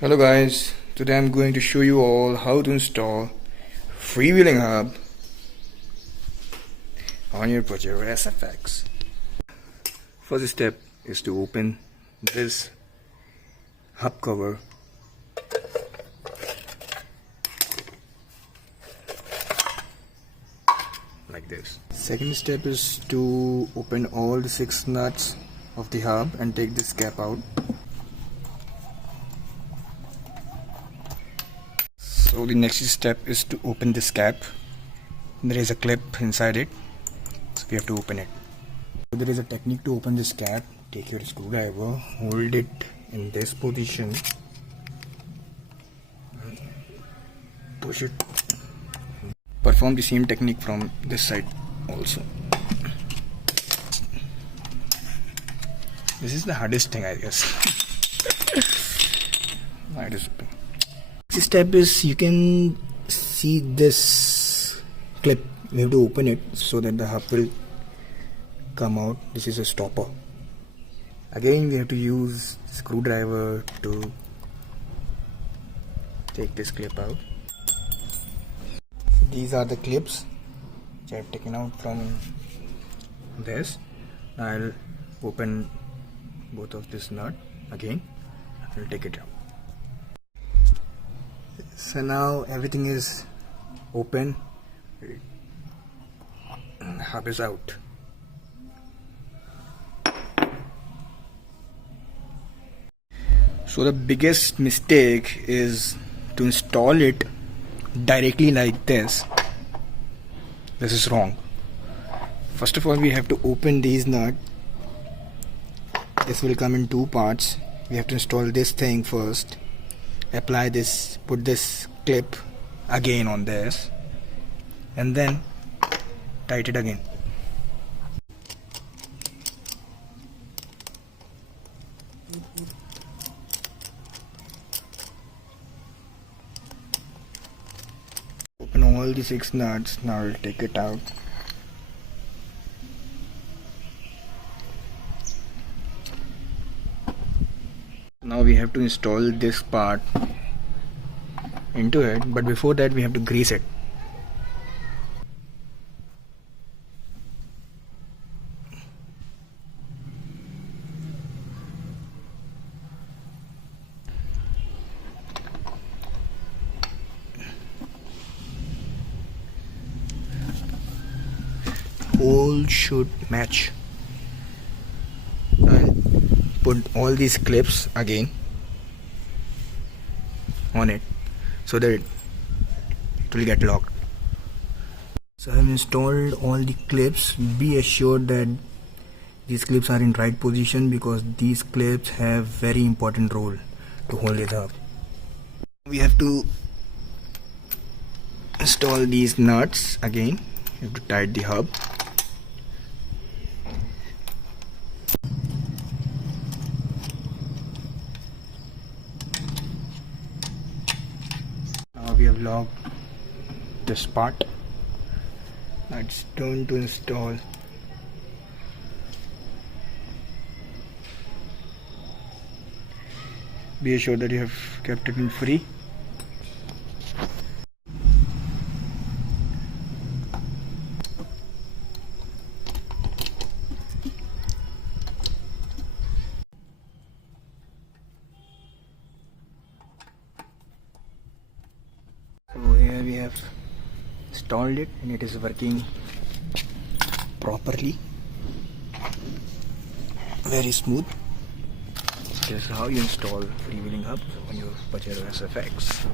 Hello guys, today I'm going to show you all how to install freewheeling hub on your Pajero SFX. First step is to open this hub cover. Like this. Second step is to open all the 6 nuts of the hub and take this cap out. So the next step is to open this cap. There is a clip inside it, so we have to open it. So there is a technique to open this cap. Take your screwdriver, hold it in this position, push it. Perform the same technique from this side also. This is the hardest thing, I guess. It is open. Next step is, you can see this clip. We have to open it so that the hub will come out. This is a stopper. Again, we have to use screwdriver to take this clip out. These are the clips which I have taken out from this. Now I'll open both of this nut again. I'll take it out. So now everything is open. The hub is out. So the biggest mistake is to install it directly like this. This is wrong. First of all, we have to open these nuts. This will come in 2 parts. We have to install this thing first. Apply this, put this clip again on this, and then tighten it again. Open all the 6 nuts. Now I'll take it out. Now we have to install this part into it, but before that we have to grease it. Hole should match. I'll put all these clips again on it so that it will get locked. So I have installed all the clips. Be assured that these clips are in right position, because these clips have very important role to hold it up. We have to install these nuts again. You have to tighten the hub. We have locked this part. Now it's turn to install. Be assured that you have kept it in free. So here we have installed it and it is working properly, very smooth. This is how you install freewheeling hub on your Pajero SFX.